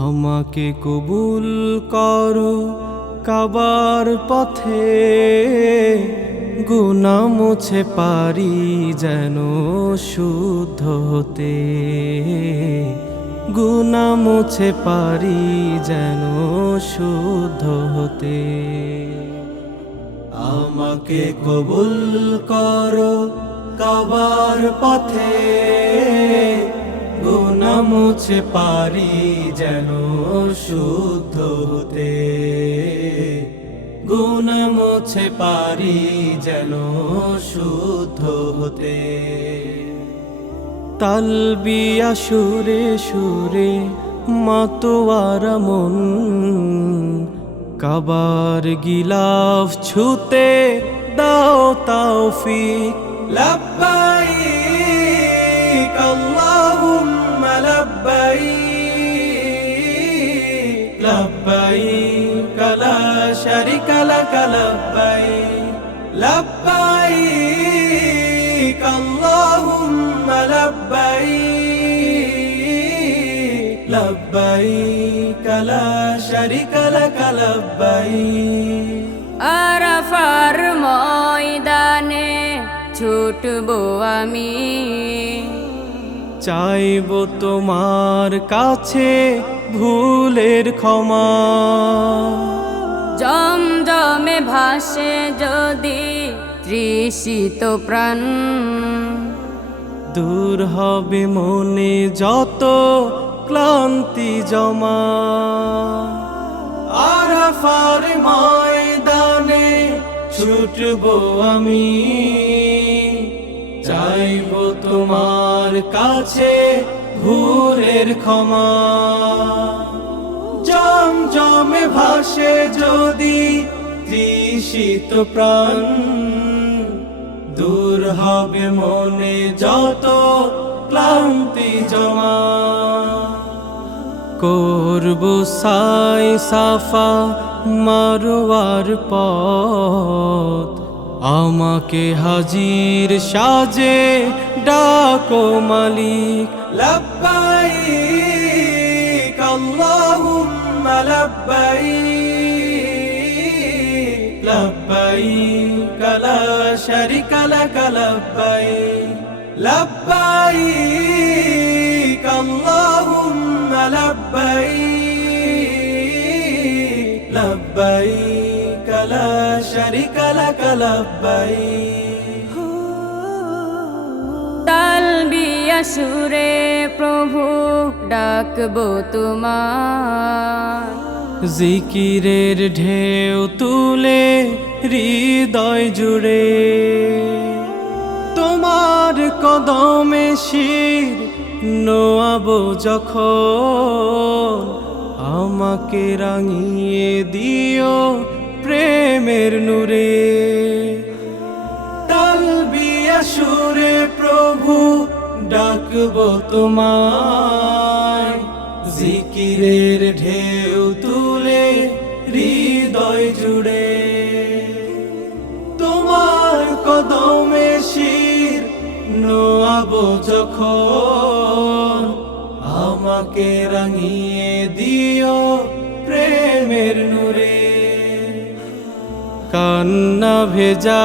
আমাকে কবুল করো কাবার পথে। গুনা মুছে পারি যেন শুদ্ধ হতে। গুনা মুছে পারি যেন শুদ্ধ হতে। আমাকে কবুল করো কাবার পথে। মুছে পারি যেন শুদ্ধ হতে। গুনা মুছে পারি যেন শুদ্ধ হতে। তালবিয়া সুরে সুরে মাতোয়ার মন। কাবার গিলাফ ছুতে দাও তৌফিক লব্বাইক আল্লাহুম্মা। লব্বাইক লব্বাইক লা শারিকা লাক লব্বাইক লব্বাইক আল্লাহুম্মা লব্বাইক লব্বাইক লা শারিকা লাক লব্বাইক আরাফার ময়দানে ছুটবো আমি। চাইব তোমার কাছে ভুলের ক্ষমা। জমজমে ভাসে যদি তৃষিত প্রাণ। দূর হবে মনে যত ক্লান্তি জমা। আরাফার ময়দানে ছুটব আমি। চাইব তোমার কাছে ভুলের ক্ষমা। জম জমে ভাসে যদি তৃষিত প্রাণ, দূর হবে মনে যত ক্লান্তি জমা। করব সাই সাফা মারোয়ার পথ আমাকে হাজির সাজে ডাকো মালিক। লব্বাইক, আল্লাহুম্মা লব্বাইক লব্বাইক, লা শারিকা লাক লব্বাইক লব্বাইক আল্লাহুম্মা শারিকা লাক লব্বাইক তালবিয়া সুরে প্রভু ডাকবো তোমার জিকিরের ঢেউ তুলে হৃদয় জুড়ে। তোমার কদমে শির নোয়াবো যখন আমাকে রাঙিয়ে দিও প্রেমের নূরে। তালবিয়া সুরে প্রভু ডাকবো তোমায়। জিকিরের ঢেউ তুলে হৃদয় জুড়ে। তোমার কদমে শির নোয়াবো যখন। আমাকে রাঙিয়ে দিও কান্না ভেজা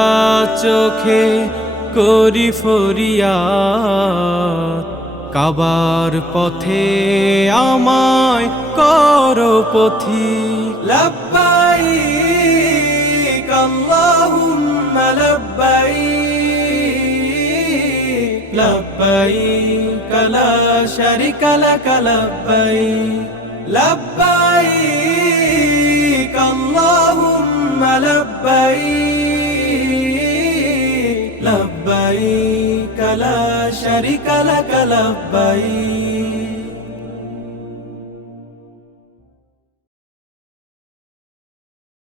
চোখে করি ফরিয়াদ। কাবার পথে আমায় করো পথি। লব্বাইক, আল্লাহুম্মা লব্বাইক। লব্বাইক, লা শারিকা লাক, লব্বাইক। লব্বাইক লব্বাইক লা শারিকা লাক লব্বাইক